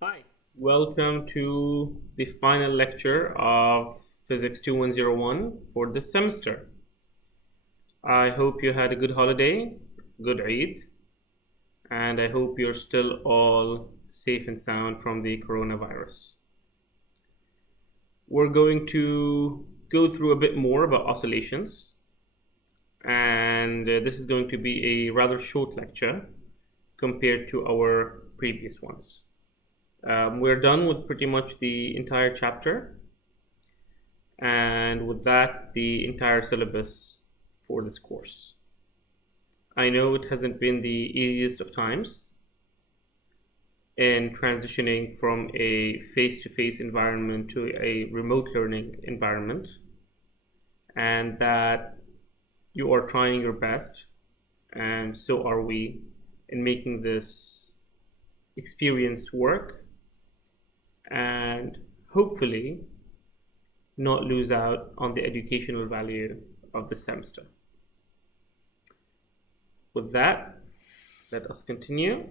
Hi, welcome to the final lecture of Physics 2101 for this semester. I hope you had a good holiday, good Eid, and I hope you're still all safe and sound from the coronavirus. We're going to go through a bit more about oscillations, and this is going to be a rather short lecture compared to our previous ones. We're done with pretty much the entire chapter, and with that, the entire syllabus for this course. I know it hasn't been the easiest of times in transitioning from a face-to-face environment to a remote learning environment, and that you are trying your best, and so are we, in making this experience work and hopefully not lose out on the educational value of the semester. With that, let us continue.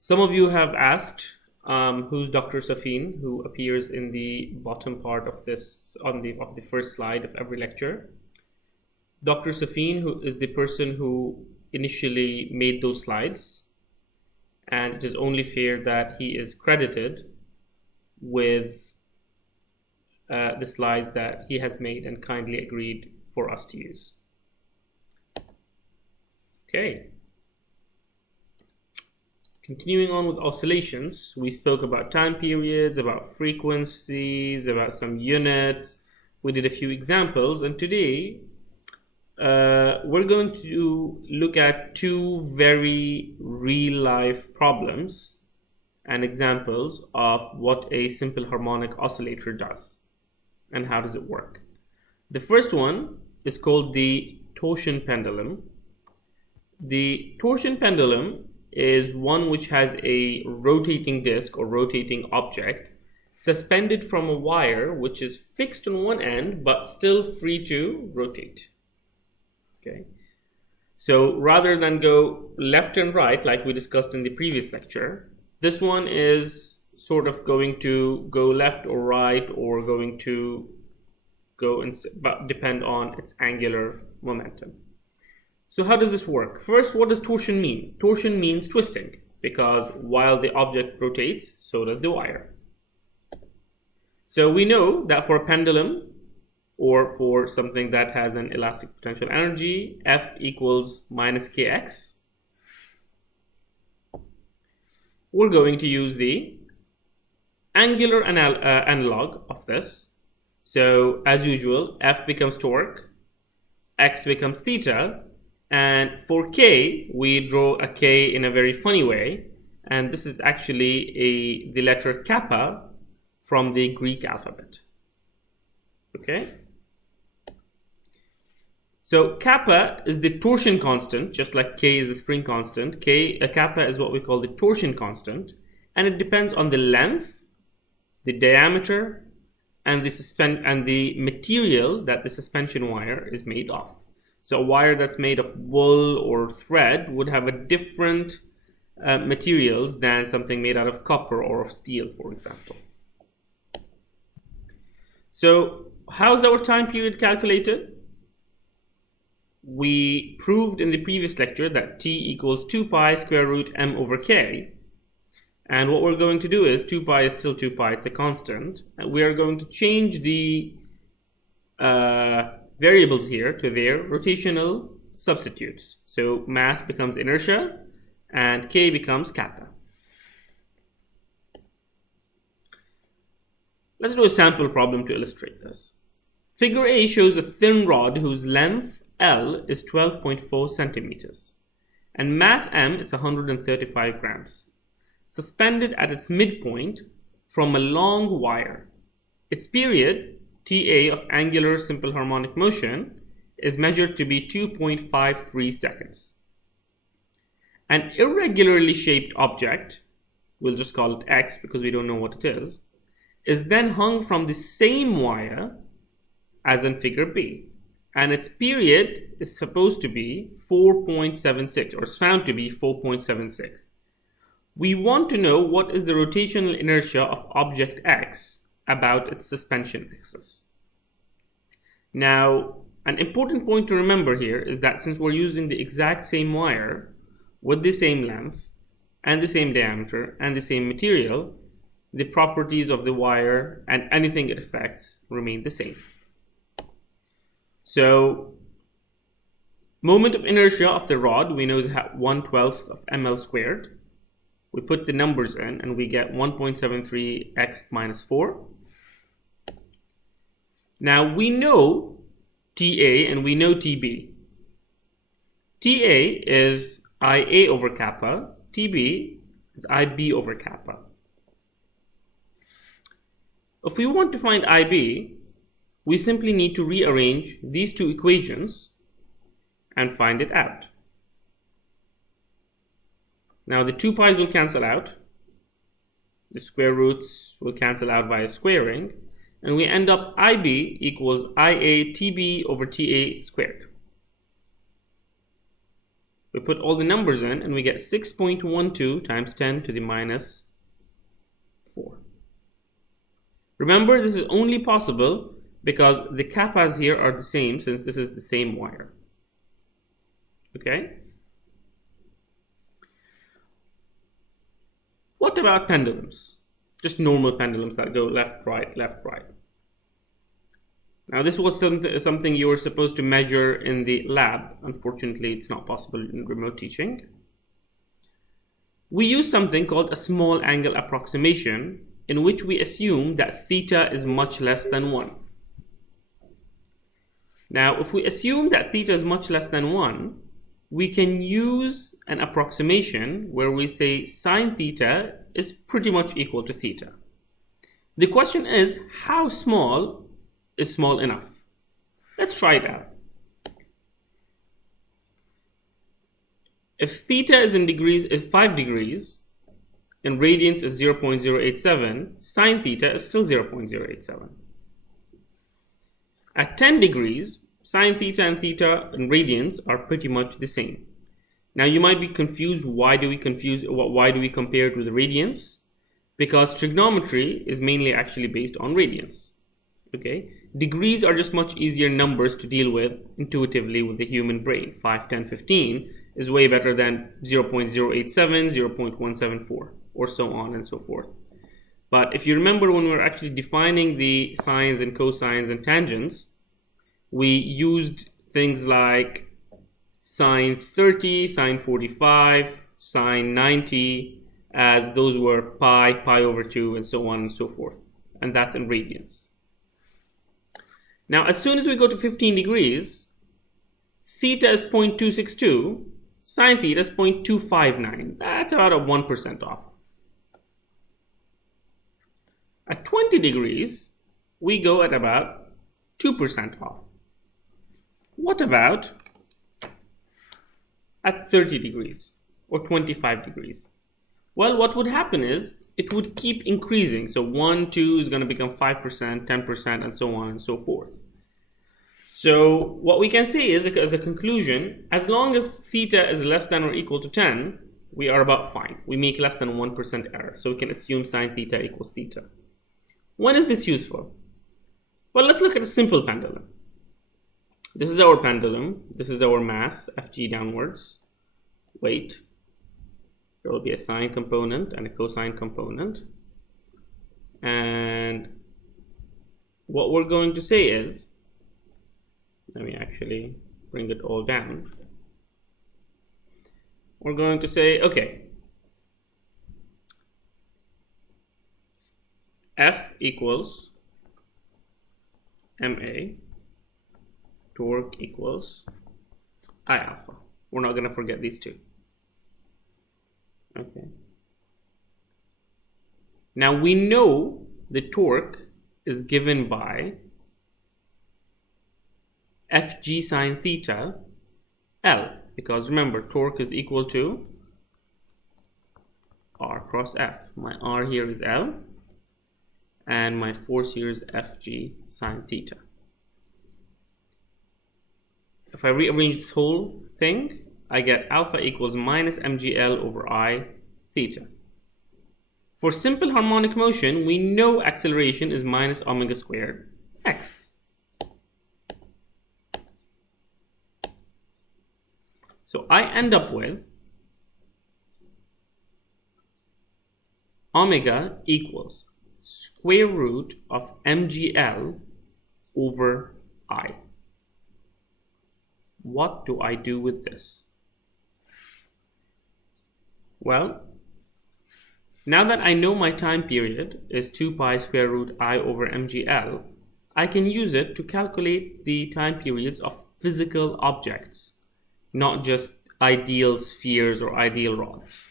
Some of you have asked who's Dr. Safin, who appears in the bottom part of this of the first slide of every lecture. Dr. Safin, who is the person who initially made those slides, and it is only fair that he is credited with the slides that he has made and kindly agreed for us to use. Okay. Continuing on with oscillations, we spoke about time periods, about frequencies, about some units. We did a few examples, and today we're going to look at two very real-life problems and examples of what a simple harmonic oscillator does and how does it work. The first one is called the torsion pendulum. The torsion pendulum is one which has a rotating disc or rotating object suspended from a wire which is fixed on one end but still free to rotate. Okay. So rather than go left and right like we discussed in the previous lecture, this one is sort of going to go left or right, or going to go but depend on its angular momentum. So how does this work? First, what does torsion mean? Torsion means twisting, because while the object rotates, so does the wire. So we know that for a pendulum, or for something that has an elastic potential energy, F equals minus kx. We're going to use the angular analog of this. So as usual, F becomes torque, x becomes theta, and for k, we draw a k in a very funny way, and this is actually the letter kappa from the Greek alphabet. Okay? So kappa is the torsion constant, just like k is the spring constant. Kappa is what we call the torsion constant, and it depends on the length, the diameter, and the material that the suspension wire is made of. So a wire that's made of wool or thread would have a different materials than something made out of copper or of steel, for example. So how's our time period calculated? We proved in the previous lecture that t equals 2 pi square root m over k. And what we're going to do is 2 pi is still 2 pi, it's a constant. And we are going to change the variables here to their rotational substitutes. So mass becomes inertia and k becomes kappa. Let's do a sample problem to illustrate this. Figure A shows a thin rod whose length L is 12.4 centimeters and mass M is 135 grams, suspended at its midpoint from a long wire. Its period, TA of angular simple harmonic motion, is measured to be 2.53 seconds. An irregularly shaped object, we'll just call it X because we don't know what it is then hung from the same wire as in figure B, and its period is supposed to be 4.76, or is found to be 4.76. We want to know what is the rotational inertia of object X about its suspension axis. Now, an important point to remember here is that since we're using the exact same wire with the same length and the same diameter and the same material, the properties of the wire and anything it affects remain the same. So, moment of inertia of the rod we know is 1/12 of ml squared. We put the numbers in and we get 1.73 x minus 4. Now we know TA and we know TB. TA is IA over kappa, TB is IB over kappa. If we want to find IB, we simply need to rearrange these two equations and find it out. Now the 2 pi's will cancel out, the square roots will cancel out via squaring, and we end up IB equals IA TB over TA squared. We put all the numbers in and we get 6.12 times 10 to the minus 4. Remember, this is only possible because the kappas here are the same, since this is the same wire. Okay? What about pendulums? Just normal pendulums that go left, right, left, right. Now this was something you were supposed to measure in the lab. Unfortunately, it's not possible in remote teaching. We use something called a small angle approximation, in which we assume that theta is much less than 1. Now, if we assume that theta is much less than 1, we can use an approximation where we say sine theta is pretty much equal to theta. The question is, how small is small enough? Let's try it out. If theta is in degrees, if 5 degrees, and radians is 0.087, sine theta is still 0.087. At 10 degrees, sine theta and radians are pretty much the same. Now you might be confused, why do we compare it with radians? Because trigonometry is mainly actually based on radians. Okay? Degrees are just much easier numbers to deal with intuitively with the human brain. 5, 10, 15 is way better than 0.087, 0.174, or so on and so forth. But if you remember, when we're actually defining the sines and cosines and tangents, we used things like sine 30, sine 45, sine 90, as those were pi, pi over 2, and so on and so forth. And that's in radians. Now, as soon as we go to 15 degrees, theta is 0.262, sine theta is 0.259. That's about a 1% off. At 20 degrees, we go at about 2% off. What about at 30 degrees or 25 degrees? Well, what would happen is it would keep increasing. So 1, 2 is going to become 5%, 10%, and so on and so forth. So what we can say is, as a conclusion, as long as theta is less than or equal to 10, we are about fine. We make less than 1% error. So we can assume sine theta equals theta. When is this useful? Well, let's look at a simple pendulum. This is our pendulum. This is our mass, Fg downwards. Weight. There will be a sine component and a cosine component. And what we're going to say is, let me actually bring it all down. We're going to say, okay, F equals MA, torque equals I alpha. We're not going to forget these two. Okay. Now we know the torque is given by Fg sine theta L, because remember, torque is equal to R cross F. My R here is L, and my force here is Fg sine theta. if I rearrange this whole thing, I get alpha equals minus mgl over I theta. For simple harmonic motion, we know acceleration is minus omega squared x. So I end up with omega equals square root of mgl over I. What do I do with this? Well, now that I know my time period is 2 pi square root I over mgl, I can use it to calculate the time periods of physical objects, not just ideal spheres or ideal rods.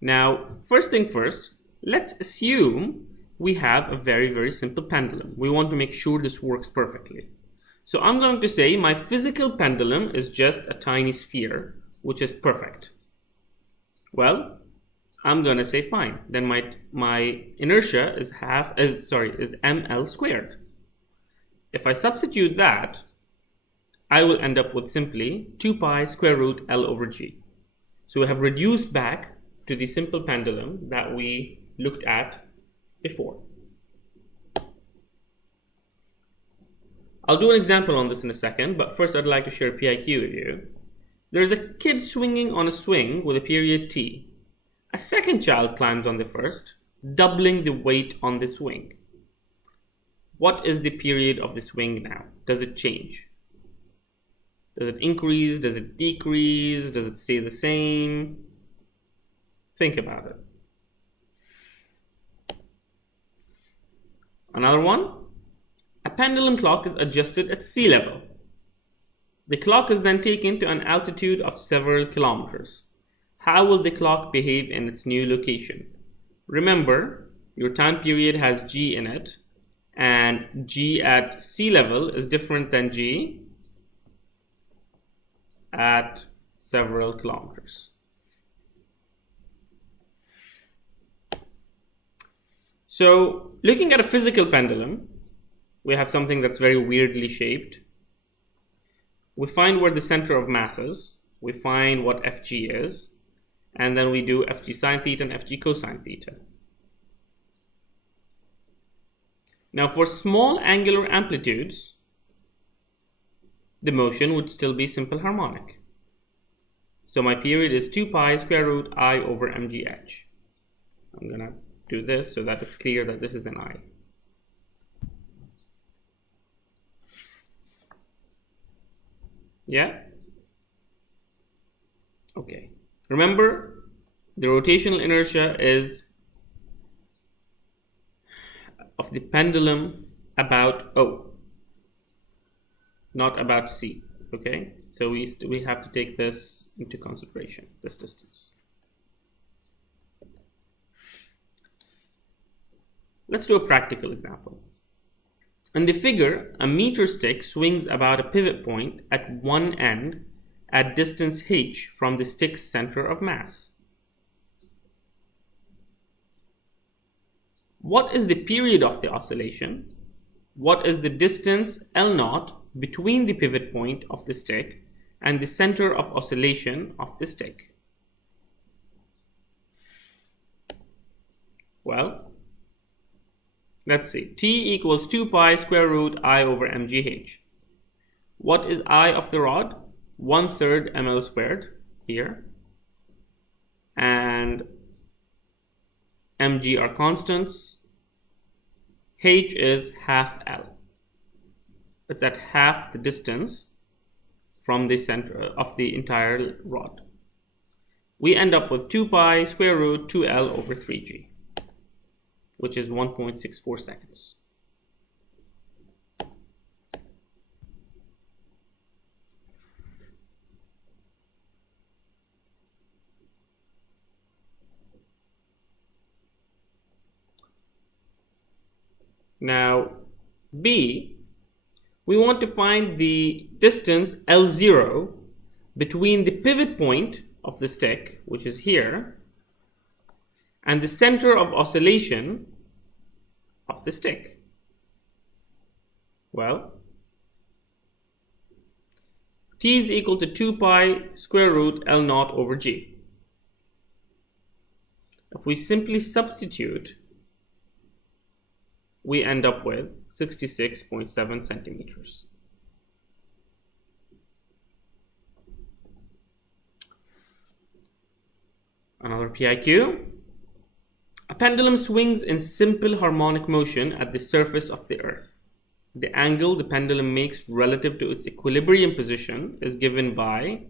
Now, first thing first, let's assume we have a very simple pendulum. We want to make sure this works perfectly. So I'm going to say my physical pendulum is just a tiny sphere, which is perfect. Well, I'm going to say fine. Then my inertia is ml squared. If I substitute that, I will end up with simply 2 pi square root L over G. So we have reduced back to the simple pendulum that we looked at before. I'll do an example on this in a second, but first I'd like to share a PIQ with you. There is a kid swinging on a swing with a period t. A second child climbs on the first, doubling the weight on the swing. What is the period of the swing now? Does it change? Does it increase? Does it decrease? Does it stay the same? Think about it. Another one. A pendulum clock is adjusted at sea level. The clock is then taken to an altitude of several kilometers. How will the clock behave in its new location? Remember, your time period has G in it, and G at sea level is different than G at several kilometers. So, looking at a physical pendulum, we have something that's very weirdly shaped. We find where the center of mass is, we find what Fg is, and then we do Fg sine theta and Fg cosine theta. Now for small angular amplitudes, the motion would still be simple harmonic. So my period is 2 pi square root I over mgh. I'm gonna do this so that it's clear that this is an I. Yeah? Okay. Remember, the rotational inertia is of the pendulum about O, not about C. Okay? So we have to take this into consideration, this distance. Let's do a practical example. In the figure, a meter stick swings about a pivot point at one end at distance h from the stick's center of mass. What is the period of the oscillation? What is the distance L0 between the pivot point of the stick and the center of oscillation of the stick? Well, let's see. T equals 2 pi square root I over mgh. What is I of the rod? 1/3 ml squared here. And mg are constants. H is half L. It's at half the distance from the center of the entire rod. We end up with 2 pi square root 2L over 3g, which is 1.64 seconds. Now, B, we want to find the distance L0 between the pivot point of the stick, which is here, and the center of oscillation of the stick. Well, t is equal to 2 pi square root L naught over g. If we simply substitute, we end up with 66.7 centimeters. Another PIQ. A pendulum swings in simple harmonic motion at the surface of the Earth. The angle the pendulum makes relative to its equilibrium position is given by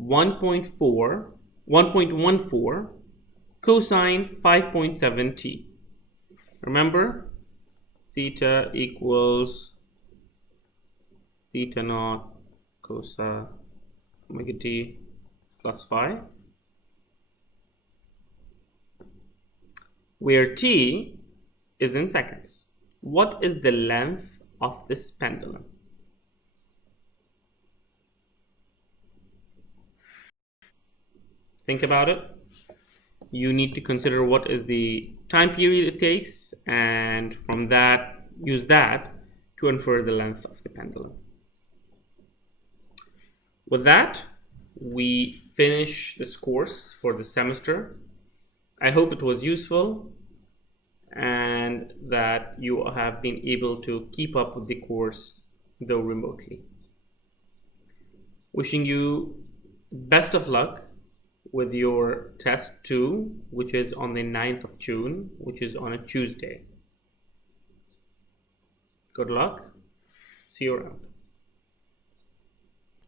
1.14 cosine 5.7 t. Remember, theta equals theta naught cosine omega t plus phi, where t is in seconds. What is the length of this pendulum? Think about it. You need to consider what is the time period it takes, and from that, use that to infer the length of the pendulum. With that, we finish this course for the semester. I hope it was useful and that you have been able to keep up with the course, though remotely. Wishing you best of luck with your test 2, which is on the 9th of June, which is on a Tuesday. Good luck. See you around.